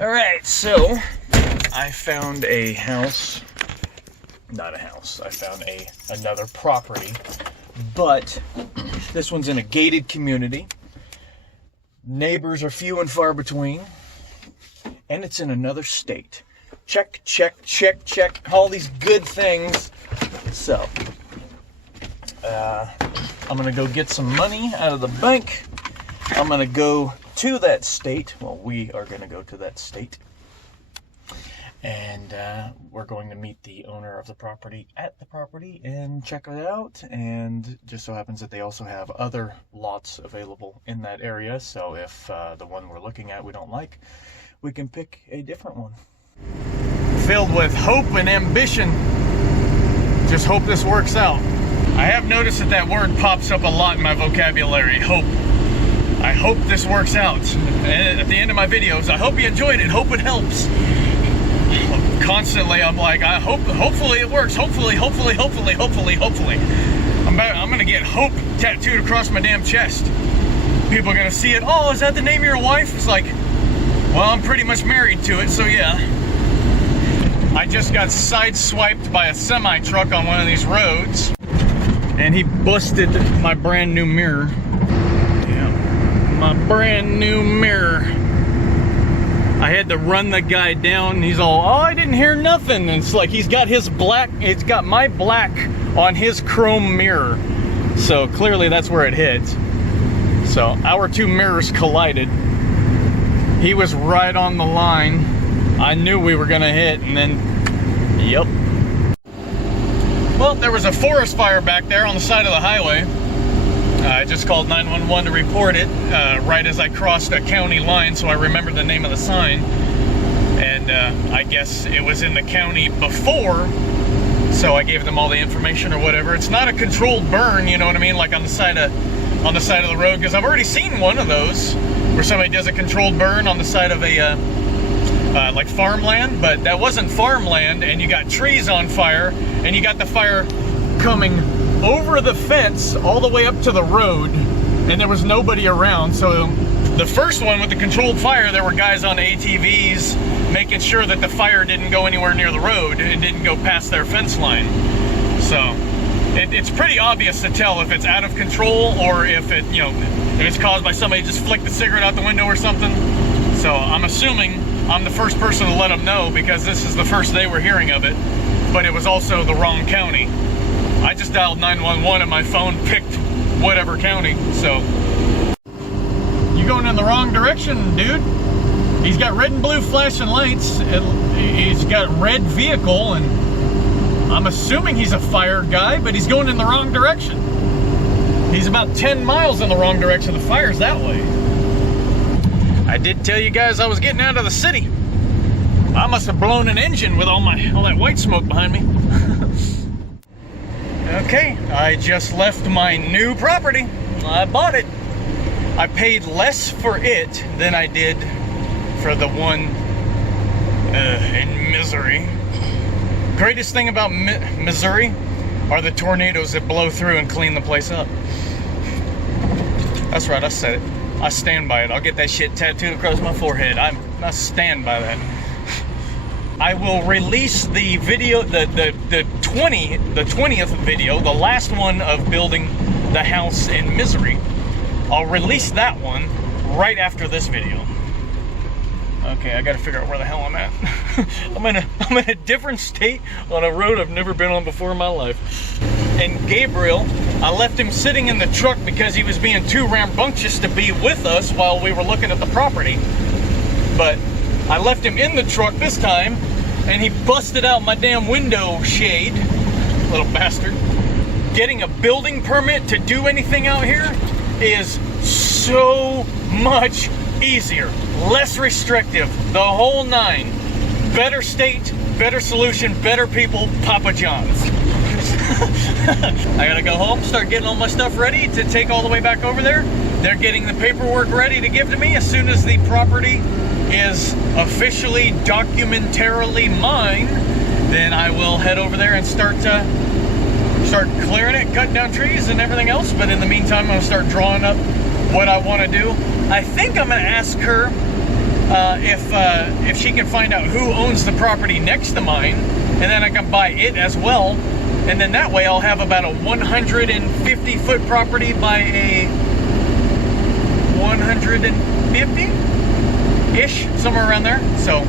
Alright, so I found a house. Not a house. I found another property. But this one's in a gated community. Neighbors are few and far between. And it's in another state. Check, check, check, check. All these good things. So, I'm going to go get some money out of the bank. I'm going to go to that state. Well, we are going to go to that state. And we're going to meet the owner of the property at the property and check it out. And just so happens that they also have other lots available in that area. So if the one we're looking at we don't like, we can pick a different one. Filled with hope and ambition. Just hope this works out. I have noticed that word pops up a lot in my vocabulary, hope. I hope this works out. And at the end of my videos, I hope you enjoyed it, hope it helps. Constantly, I'm like, hopefully it works, hopefully. I'm gonna get hope tattooed across my damn chest. People are gonna see it, oh, is that the name of your wife? It's like, well, I'm pretty much married to it, so yeah. I just got sideswiped by a semi-truck on one of these roads, and he busted my brand new mirror. Yeah, my brand new mirror. I had to run the guy down, and he's all, oh, I didn't hear nothing. And it's like he's got his black, it's got my black on his chrome mirror. So clearly that's where it hits. So our two mirrors collided. He was right on the line. I knew we were gonna hit, and then, yep. Well, there was a forest fire back there on the side of the highway. I just called 911 to report it right as I crossed a county line, so I remembered the name of the sign. And I guess it was in the county before, so I gave them all the information or whatever. It's not a controlled burn, you know what I mean, like on the side of the road, because I've already seen one of those where somebody does a controlled burn on the side of a like farmland, but that wasn't farmland, and you got trees on fire, and you got the fire coming over the fence all the way up to the road, and there was nobody around. So the first one with the controlled fire, there were guys on ATVs making sure that the fire didn't go anywhere near the road and didn't go past their fence line. So it's pretty obvious to tell if it's out of control or if it, you know, if it's caused by somebody just flicked the cigarette out the window or something. So I'm assuming I'm the first person to let them know, because this is the first they were hearing of it, but it was also the wrong county. I just dialed 911 and my phone picked whatever county, so. You're going in the wrong direction, dude. He's got red and blue flashing lights. He's got red vehicle, and I'm assuming he's a fire guy, but he's going in the wrong direction. He's about 10 miles in the wrong direction. The fire's that way. I did tell you guys I was getting out of the city. I must have blown an engine with all that white smoke behind me. Okay, I just left my new property. I bought it. I paid less for it than I did for the one in Missouri. Greatest thing about Missouri are the tornadoes that blow through and clean the place up. That's right, I said it. I stand by it. I'll get that shit tattooed across my forehead. I stand by that. I will release the video, the 20th video, the last one of building the house in Missouri. I'll release that one right after this video. Okay, I gotta figure out where the hell I'm at. I'm in a different state on a road I've never been on before in my life. And Gabriel, I left him sitting in the truck because he was being too rambunctious to be with us while we were looking at the property. But I left him in the truck this time, and he busted out my damn window shade, little bastard. Getting a building permit to do anything out here is so much easier, less restrictive, the whole nine. Better state, better solution, better people, Papa John's. I gotta go home, start getting all my stuff ready to take all the way back over there. They're getting the paperwork ready to give to me. As soon as the property is officially, documentarily mine, then I will head over there and start clearing it, cutting down trees and everything else. But in the meantime, I'm gonna start drawing up what I want to do. I think I'm gonna ask her if she can find out who owns the property next to mine, and then I can buy it as well, and then that way I'll have about a 150-foot property by a 150-ish, somewhere around there. So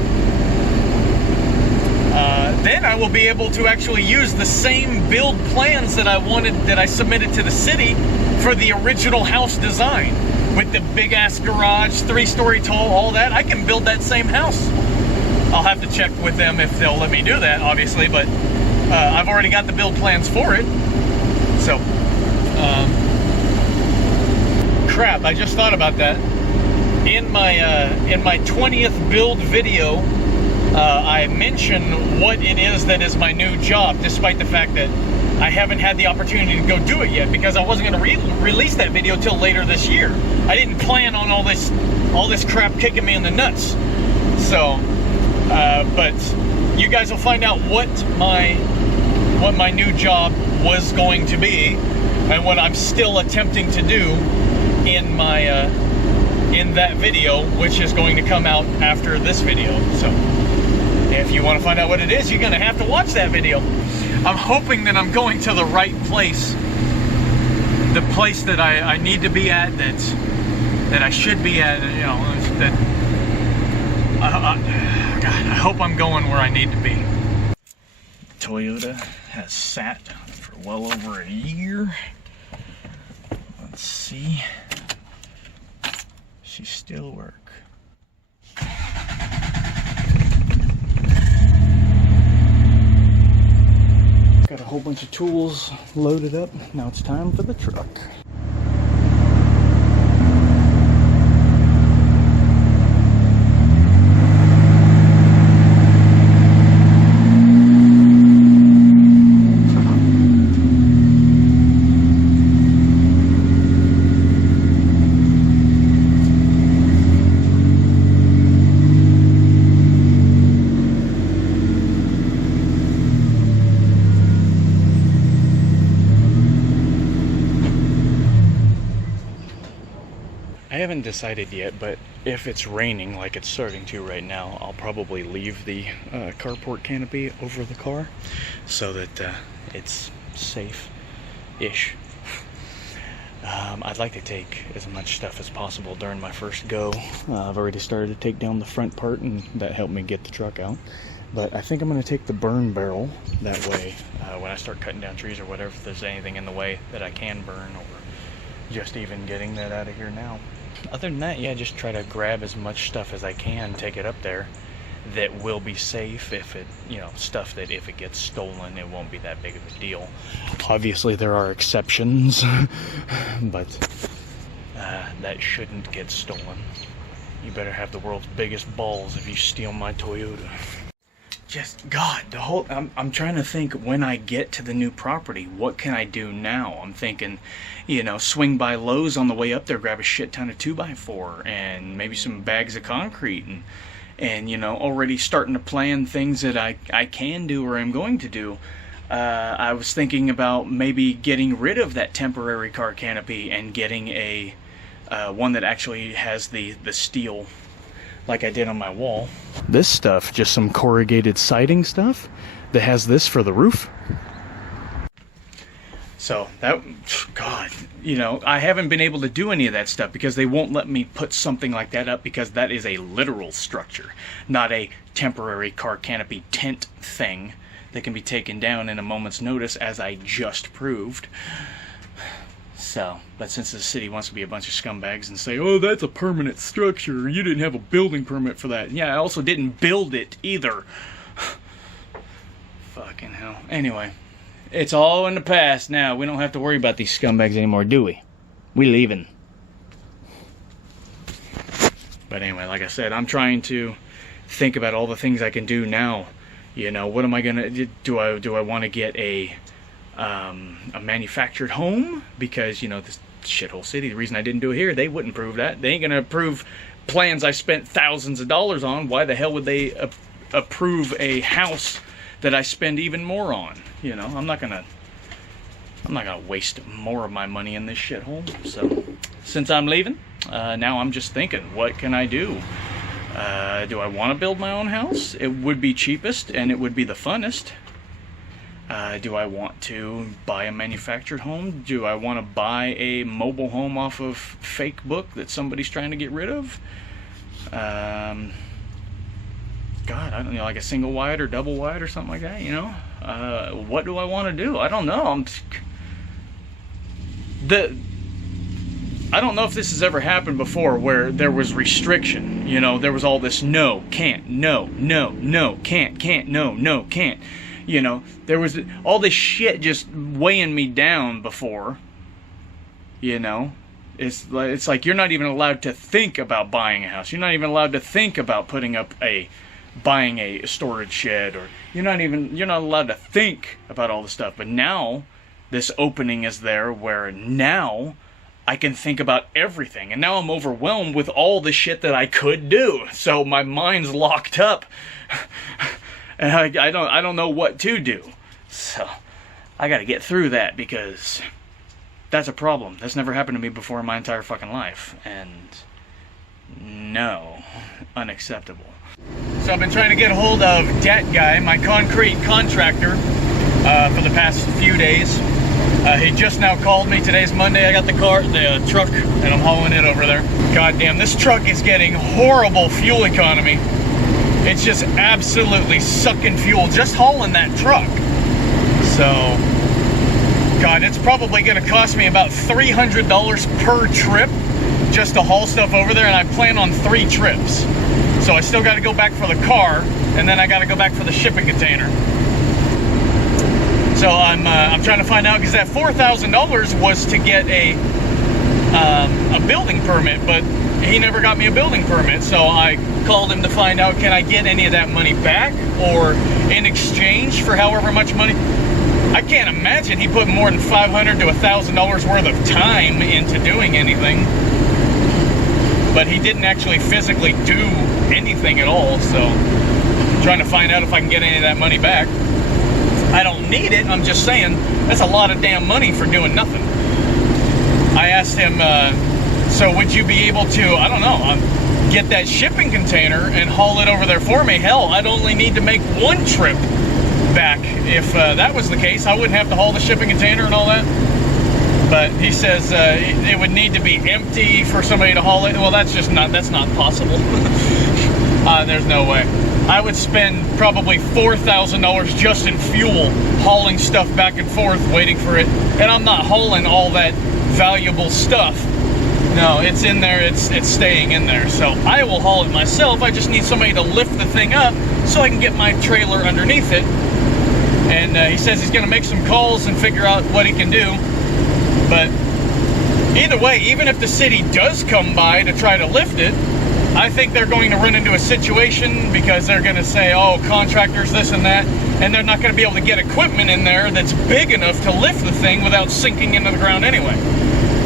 then I will be able to actually use the same build plans that I submitted to the city for the original house design, with the big ass garage, 3-story tall, all that. I can build that same house. I'll have to check with them if they'll let me do that, obviously, but I've already got the build plans for it. So crap, I just thought about that. In my 20th build video, I mention what it is that is my new job, despite the fact that I haven't had the opportunity to go do it yet, because I wasn't going to release that video till later this year. I didn't plan on all this crap kicking me in the nuts. So, but you guys will find out what my new job was going to be, and what I'm still attempting to do in my in that video, which is going to come out after this video. So if you want to find out what it is, you're going to have to watch that video. I'm hoping that I'm going to the right place. The place that I need to be at, that I should be at, you know, that God, I hope I'm going where I need to be. Toyota has sat for well over a year. Let's see. She still works. Got a whole bunch of tools loaded up. Now it's time for the truck. I haven't decided yet, but if it's raining like it's starting to right now, I'll probably leave the carport canopy over the car so that it's safe-ish. I'd like to take as much stuff as possible during my first go. I've already started to take down the front part, and that helped me get the truck out. But I think I'm going to take the burn barrel. That way, when I start cutting down trees or whatever, if there's anything in the way that I can burn, or just even getting that out of here now. Other than that, yeah, just try to grab as much stuff as I can, take it up there, that will be safe. If it, you know, stuff that if it gets stolen, it won't be that big of a deal. Obviously there are exceptions, but that shouldn't get stolen. You better have the world's biggest balls if you steal my Toyota. Just, God, the whole, I'm trying to think, when I get to the new property, what can I do now? I'm thinking, you know, swing by Lowe's on the way up there, grab a shit ton of 2x4 and maybe some bags of concrete, and you know, already starting to plan things that I can do or am going to do. I was thinking about maybe getting rid of that temporary car canopy and getting a one that actually has the steel, like I did on my wall. This stuff, just some corrugated siding stuff that has this for the roof. So that, God, you know, I haven't been able to do any of that stuff because they won't let me put something like that up, because that is a literal structure, not a temporary car canopy tent thing that can be taken down in a moment's notice, as I just proved. So, but since the city wants to be a bunch of scumbags and say, oh, that's a permanent structure, you didn't have a building permit for that. Yeah, I also didn't build it either. Fucking hell. Anyway, it's all in the past now. We don't have to worry about these scumbags anymore, do we? We leaving. But anyway, like I said, I'm trying to think about all the things I can do now. You know, what am I gonna do? I want to get a manufactured home, because, you know, this shithole city, the reason I didn't do it here, they wouldn't approve that. They ain't gonna approve plans I spent thousands of dollars on. Why the hell would they approve a house that I spend even more on? You know, I'm not gonna waste more of my money in this shithole. So since I'm leaving, now I'm just thinking, what can I do? Do I want to build my own house? It would be cheapest and it would be the funnest. Do I want to buy a manufactured home? Do I want to buy a mobile home off of Facebook that somebody's trying to get rid of? God, I don't know, like a single wide or double wide or something like that, you know? What do I want to do? I don't know. I don't know if this has ever happened before where there was restriction. You know, there was all this no, can't, no, can't, no, can't. You know, there was all this shit just weighing me down before. You know, it's like you're not even allowed to think about buying a house. You're not even allowed to think about buying a storage shed, or you're not allowed to think about all the stuff. But now this opening is there where now I can think about everything, and now I'm overwhelmed with all the shit that I could do. So my mind's locked up, and I don't know what to do. So I got to get through that, because that's a problem. That's never happened to me before in my entire fucking life, and no, unacceptable. So I've been trying to get a hold of Dat Guy, my concrete contractor, for the past few days. He just now called me. Today's Monday. I got the truck, and I'm hauling it over there. God damn, this truck is getting horrible fuel economy. It's just absolutely sucking fuel just hauling that truck. So, God, it's probably going to cost me about $300 per trip just to haul stuff over there, and I plan on 3 trips. So I still got to go back for the car, and then I got to go back for the shipping container. So I'm trying to find out, because that $4,000 was to get a building permit, but he never got me a building permit. So I called him to find out, can I get any of that money back, or in exchange for however much money? I can't imagine he put more than $500 to $1,000 worth of time into doing anything. But he didn't actually physically do anything at all. So I'm trying to find out if I can get any of that money back. I don't need it, I'm just saying, that's a lot of damn money for doing nothing. I asked him, so would you be able to, I don't know, get that shipping container and haul it over there for me? Hell, I'd only need to make 1 trip back. If that was the case, I wouldn't have to haul the shipping container and all that. But he says it would need to be empty for somebody to haul it. Well, that's not possible. There's no way. I would spend probably $4,000 just in fuel hauling stuff back and forth, waiting for it. And I'm not hauling all that valuable stuff. No, it's in there, it's staying in there. So I will haul it myself. I just need somebody to lift the thing up so I can get my trailer underneath it. And he says he's going to make some calls and figure out what he can do. But either way, even if the city does come by to try to lift it, I think they're going to run into a situation, because they're going to say, oh, contractors, this and that, and they're not going to be able to get equipment in there that's big enough to lift the thing without sinking into the ground anyway.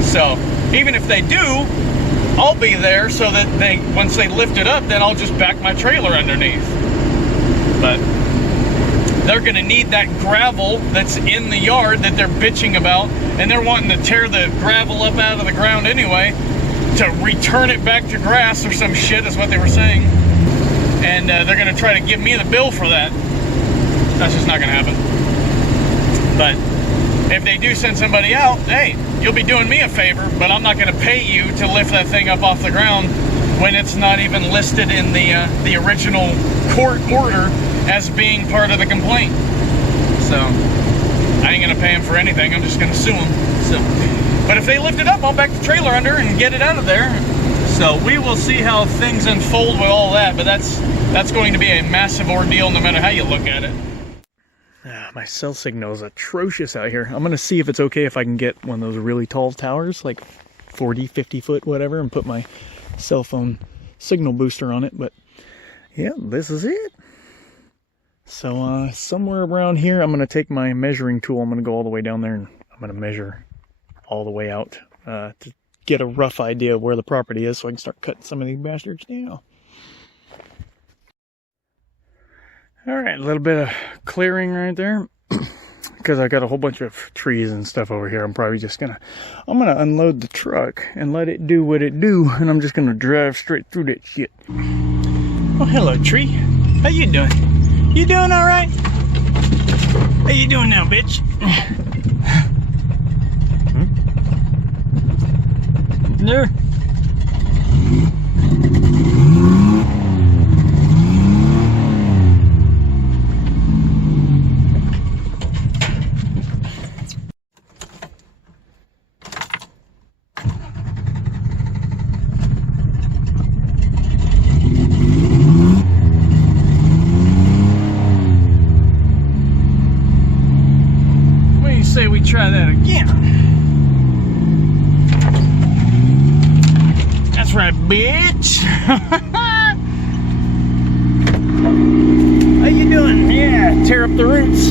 So even if they do, I'll be there so that once they lift it up, then I'll just back my trailer underneath. But they're going to need that gravel that's in the yard that they're bitching about, and they're wanting to tear the gravel up out of the ground anyway to return it back to grass or some shit, is what they were saying. And they're going to try to give me the bill for that. That's just not going to happen. But if they do send somebody out, hey, you'll be doing me a favor, but I'm not going to pay you to lift that thing up off the ground when it's not even listed in the original court order as being part of the complaint. So I ain't going to pay them for anything. I'm just going to sue them. So. But if they lift it up, I'll back the trailer under and get it out of there. So we will see how things unfold with all that, but that's going to be a massive ordeal no matter how you look at it. My cell signal is atrocious out here. I'm going to see if it's okay if I can get one of those really tall towers, like 40, 50 foot, whatever, and put my cell phone signal booster on it. But yeah, this is it. So somewhere around here, I'm going to take my measuring tool. I'm going to go all the way down there, and I'm going to measure all the way out to get a rough idea of where the property is, so I can start cutting some of these bastards down. Alright, a little bit of clearing right there, because I got a whole bunch of trees and stuff over here. I'm probably just gonna unload the truck and let it do what it do, and I'm just gonna drive straight through that shit. Oh, hello, tree. How you doing? You doing all right? How you doing now, bitch? There. What do you say we try that again? That's right, bitch. How you doing? Yeah, tear up the roots.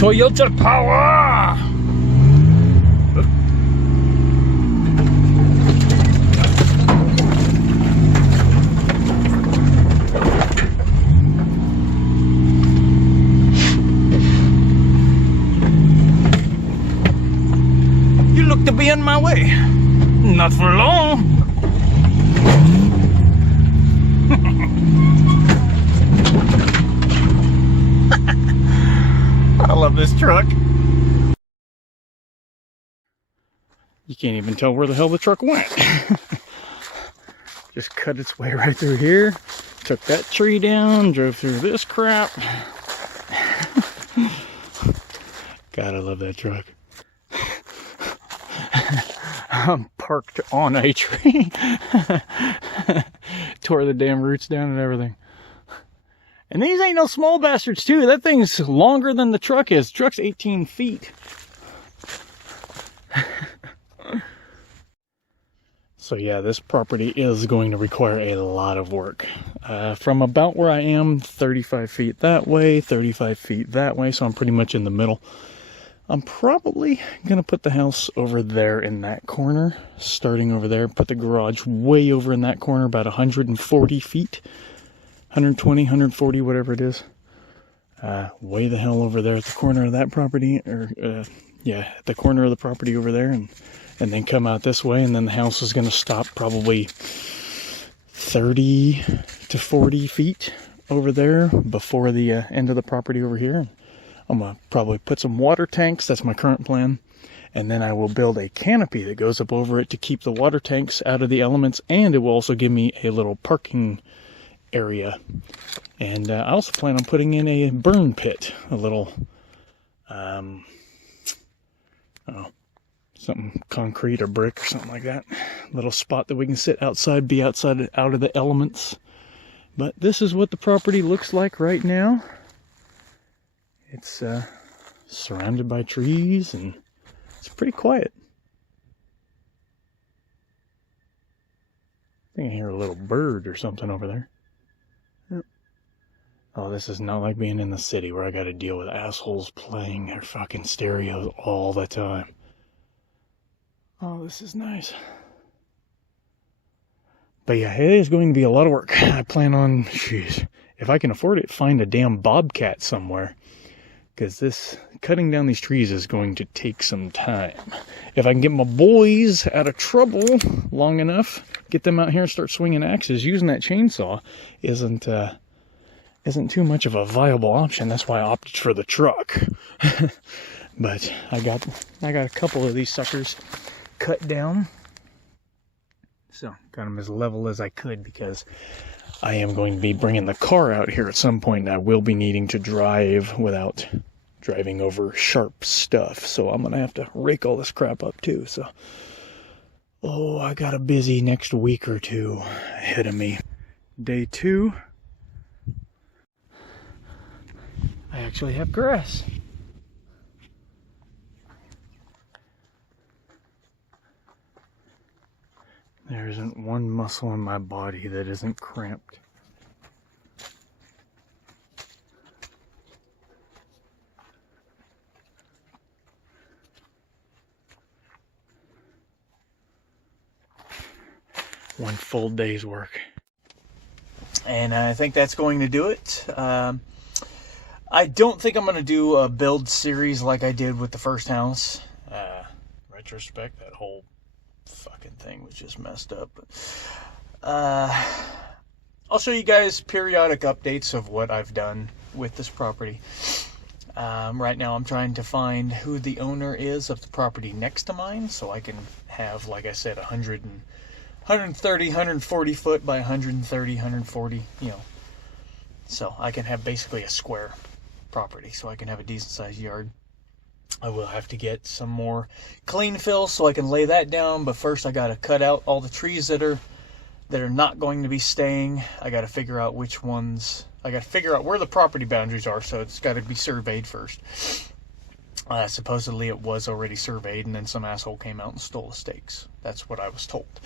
Toyota power. You look to be on my way. Not for long. I love this truck. You can't even tell where the hell the truck went. Just cut its way right through here. Took that tree down, drove through this crap. God, I love that truck. I'm parked on a tree. Tore the damn roots down and everything. And these ain't no small bastards too. That thing's longer than the truck is. The truck's 18 feet. So yeah, this property is going to require a lot of work. From about where I am, 35 feet that way, 35 feet that way, so I'm pretty much in the middle. I'm probably going to put the house over there in that corner, starting over there, put the garage way over in that corner, about 140 feet, 120, 140, whatever it is. Way the hell over there at the corner of that property, or yeah, at the corner of the property over there, and then come out this way, and then the house is going to stop probably 30 to 40 feet over there before the end of the property over here. I'm going to probably put some water tanks. That's my current plan. And then I will build a canopy that goes up over it to keep the water tanks out of the elements, and it will also give me a little parking area. And I also plan on putting in a burn pit, a little something concrete or brick or something like that. Little spot that we can sit outside, be outside, out of the elements. But this is what the property looks like right now. It's surrounded by trees and it's pretty quiet. I think I hear a little bird or something over there. Yep. Oh, this is not like being in the city where I got to deal with assholes playing their fucking stereos all the time. Oh, this is nice. But yeah, it is going to be a lot of work. I plan on, jeez, if I can afford it, find a damn bobcat somewhere. Because this, cutting down these trees is going to take some time. If I can get my boys out of trouble long enough, get them out here and start swinging axes, using that chainsaw isn't too much of a viable option. That's why I opted for the truck. But I got a couple of these suckers cut down, so got them as level as I could, because I am going to be bringing the car out here at some point, and I will be needing to drive without driving over sharp stuff, so I'm gonna have to rake all this crap up too. So I got a busy next week or two ahead of me. Day 2, I actually have grass. There isn't one muscle in my body that isn't cramped. One full day's work. And I think that's going to do it. I don't think I'm going to do a build series like I did with the first house. retrospect, that whole fucking thing was just messed up. I'll show you guys periodic updates of what I've done with this property. Right now I'm trying to find who the owner is of the property next to mine, so I can have, like I said, 130, 140 foot by 130, 140, you know. So I can have basically a square property, so I can have a decent sized yard. I will have to get some more clean fill so I can lay that down, but first I gotta cut out all the trees that are not going to be staying. I gotta figure out which ones, I gotta figure out where the property boundaries are, so it's gotta be surveyed first. Supposedly it was already surveyed, and then some asshole came out and stole the stakes. That's what I was told.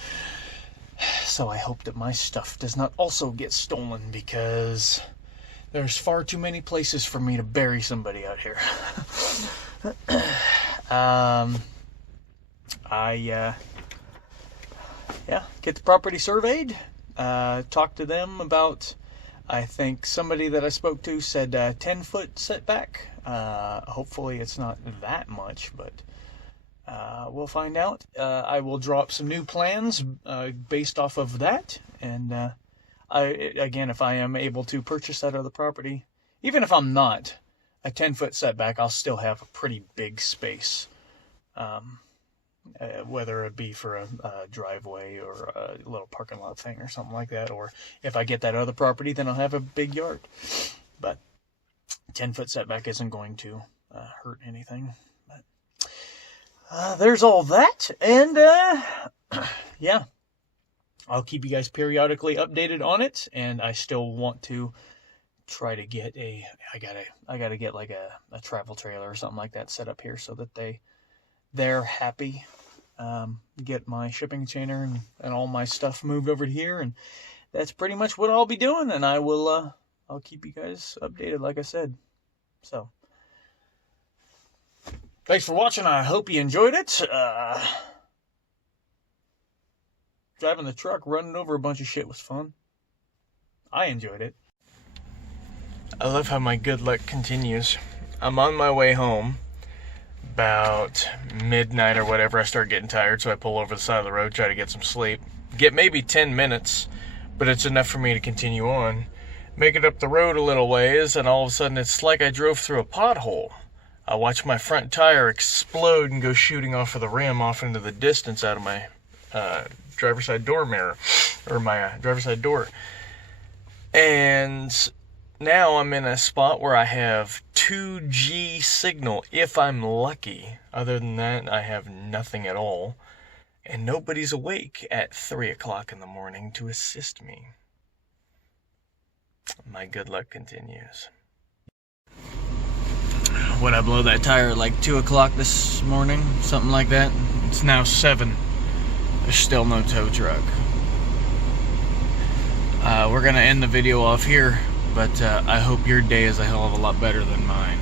So I hope that my stuff does not also get stolen, because there's far too many places for me to bury somebody out here. Get the property surveyed, talk to them about, I think somebody that I spoke to said 10-foot setback. Hopefully it's not that much, but we'll find out. I will draw up some new plans based off of that, and again, if I am able to purchase that other property, even if I'm not a 10-foot setback, I'll still have a pretty big space, whether it be for a driveway or a little parking lot thing or something like that, or if I get that other property, then I'll have a big yard. But 10-foot setback isn't going to hurt anything. But there's all that, and yeah, I'll keep you guys periodically updated on it, and I still want to try to get I gotta get like a travel trailer or something like that set up here, so that they're happy. Get my shipping container and all my stuff moved over to here, and that's pretty much what I'll be doing, and I'll keep you guys updated, like I said. So thanks for watching. I hope you enjoyed it. Driving the truck, running over a bunch of shit was fun. I enjoyed it. I love how my good luck continues. I'm on my way home. About midnight or whatever, I start getting tired, so I pull over the side of the road, try to get some sleep. Get maybe 10 minutes, but it's enough for me to continue on. Make it up the road a little ways, and all of a sudden it's like I drove through a pothole. I watch my front tire explode and go shooting off of the rim off into the distance out of my driver's side door mirror, or my driver's side door. And now I'm in a spot where I have 2G signal, if I'm lucky. Other than that, I have nothing at all. And nobody's awake at 3 o'clock in the morning to assist me. My good luck continues. Would I blow that tire at like 2 o'clock this morning? Something like that? It's now 7. There's still no tow truck. We're gonna end the video off here. But I hope your day is a hell of a lot better than mine.